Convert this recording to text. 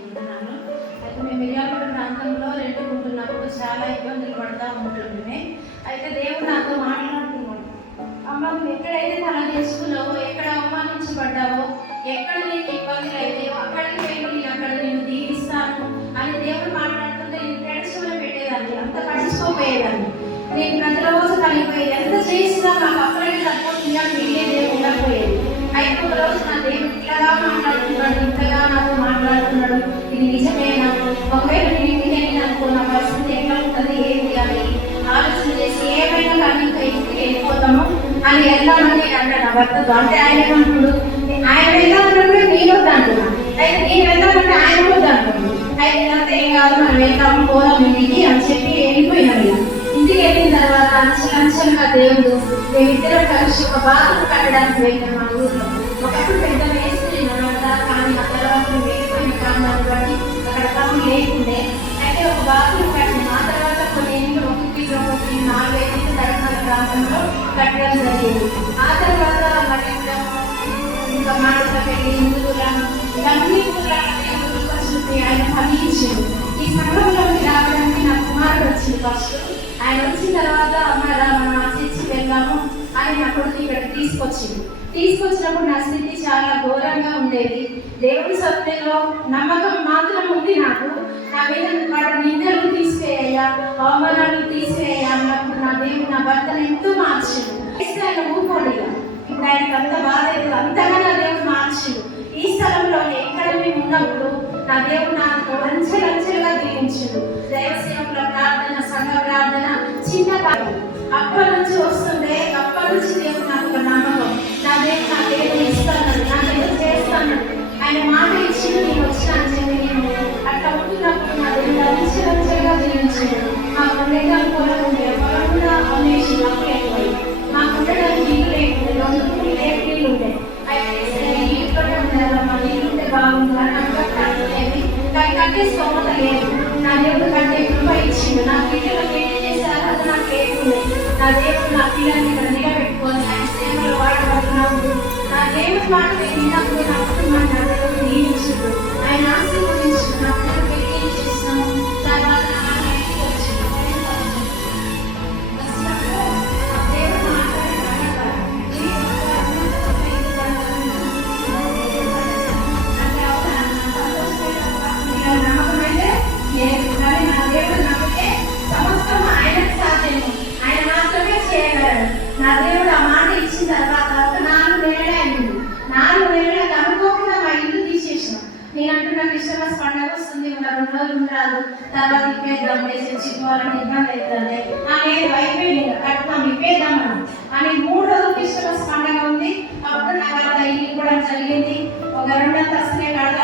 ఉంటున్నాను. అయితే మేము మిర్యాలగూడ ప్రాంతంలో రెండుకుంటున్నప్పుడు చాలా ఇబ్బందులు పడతా ఉంటుండే. అయితే దేవుడు నాతో మాట్లాడుతున్నాడు, అమ్మ నువ్వు ఎక్కడైతే తల చేసుకున్నావో, ఎక్కడ అవమానించబడ్డావో, ఎక్కడ నీకు ఇబ్బందులు అయినాయో అక్కడికి వెళ్ళి అక్కడ నేను దీవిస్తాను అని దేవుడు మాట్లాడుతుంటే నేను పెడచూలో పెట్టేదాన్ని, అంత పట్టించుకోపోయేదాన్ని. నేను ప్రతిరోజు కలిగిపోయేది, ఎంత చేసినా నాకు అక్కడికి తప్పకుండా మిగిలేదే ఉండకపోయేది. అయితే ఒక రోజు నా దేవుడు ఇట్లాగా మాట్లాడుతున్నాడు, ఇంతగా నాతో మాట్లాడుతున్నాడు, ఇది నిజమేనా, ఒకవేళ నేను వినేది అనుకో నా పరిస్థితి ఎట్లా ఉంటుంది ఏంటి అని ఆలోచన చేసి ఏమైనా కానీ ఇంకా ఇంటికి వెళ్ళిపోతాము అని వెళ్దామని అన్నాడు నా భర్తతో. అంటే ఆయన ఏమంటుడు, ఆయన వెళ్దామంటే నేను వద్దంటున్నా, అయితే నేను వెళ్దామంటే ఆయన వద్దంటున్నాడు. అయితే అంతే ఏం కాదు మనం వెళ్తాము పోదాం ఇంటికి అని చెప్పి వెళ్ళిపోయినాం. ఇంటికి వెళ్ళిన తర్వాత అంచెలంచెలుగా దేవుడు మేమిద్దరం కలిసి ఒక బాత్రూమ్ కట్టడానికి వెళ్ళాం మా ఊర్లో. ఒకప్పుడు పెద్ద వేసుకుని కానీ ఆ తర్వాత వెళ్ళిపోయిన కారణాలు బట్టి అక్కడ టౌన్ లేకుండే. అయితే ఒక బాత్రూమ్ కట్టిన ఆ తర్వాత కొన్ని ఇంట్లో ఒకటి 4-5 తరగతి ప్రాంతంలో కట్టడం జరిగింది. ఆ తర్వాత మరి ఇంకా మాటల పెళ్లి హిందువులను ఇవన్నీ కూడా ఆయన ఫలించింది. ఈ సంఘంలోకి రావడానికి నా కుమారుడు వచ్చింది ఫస్ట్. ఆయన వచ్చిన తర్వాత అమ్మారా మనం ఆశించి వెళ్దాము అని నా కొడుకు ఇక్కడ తీసుకొచ్చినప్పుడు నా స్థితి చాలా ఘోరంగా ఉండేది. దేవుడి సత్యంలో నమ్మకం మాత్రం ఉంది నాకు. నా మీద వాడు నిందలు తీసివేయ్యా, అవమానాలు తీసివేయ్యా అన్నప్పుడు నా దేవుడు నా భర్తను ఎంతో మార్చిండు. ఆయన ఊపోడిగా ఇప్పుడు ఆయనకు అంత బాధ లేదు, అంతగా నా దేవుడు మార్చిండు. ఈ స్థలంలో ఎక్కడ మేము ఉన్నప్పుడు నా దేవుడు నాకు అంచెలంచెలుగా దీవించుడు. దైవసేవకుల ప్రార్థన, సంఘ ప్రార్థన చిన్న కాదు అప్పటి నుంచి వస్తుండే. అప్పటి నుంచి దేవుడు నాకు ఒక నమ్మకం, నా దేవుడు ఇస్తాను, నా దేవుడు చేస్తాను, ఆయన మాట ఇచ్చి నేను వచ్చినా అని చెప్పి నేను అట్లా ఉంటున్నప్పుడు నా దేవుడు అంచెలంచెలుగా దీవించుడు. మాకు ఉండేదాన్ని పొలం ఉండే, పొలం కూడా అమ్మేసి అప్పు ఎక్కువ, మాకు ఉండడానికి నీళ్ళు లేకుండే, 2 నీళ్ళు ఉండే. అయితే నీళ్ళు కూడా మా నీళ్ళు ఉంటే బాగుంది అని అనుకుంటాను. కానీ కట్టే స్తోమత లేదు. నా దేవుడు కట్టే కృప ఇచ్చిండు. నా పిల్లలకు ఏం చేశారు అది నాకు లేకుండే. నా దేవుడు నా పిల్లల్ని ఇక్కడ నిలబెట్టుకొని ఆయన సేవలో వాడబడుతున్నప్పుడు నా దేవుడి మాట విన్నప్పుడు నా కుటుంబాన్ని నా దేవుడు నియమించుడు, ఆయన ఆశీర్వదించుడు. నా పిల్లలకి ఏం చేసినాము తర్వాత నా ఇంటికి వచ్చింది. దేవుడు మాట్లాడే నమ్మకమైతే లేదు, కానీ నా దేవుడు నమ్మకే సమస్తం ఆయనకు సాధ్యము, ఆయన మాత్రమే చేయగలడు. నా దేవుడు ఆ మాట ఇచ్చిన తర్వాత ఒక 4 నెలలే అయింది. 4 నెలలకు అనుకోకుండా మా ఇల్లు తీసేసినాం. నేను అంటున్నా క్రిస్మస్ పండుగ వస్తుంది, ఒక 2 రోజులు ఉండరాదు, తర్వాత ఇప్పేద్దాం, చిక్కుకోవాలని ఇబ్బంది అవుతుంది నేను అయిపోయింది కట్టుతాం ఇప్పేద్దామని అని 3 రోజులు క్రిస్మస్ పండుగ ఉంది. అప్పుడు నాకు అంత ఇల్లు కూడా జరిగింది. ఒక 2 అంతస్తులే కడదాం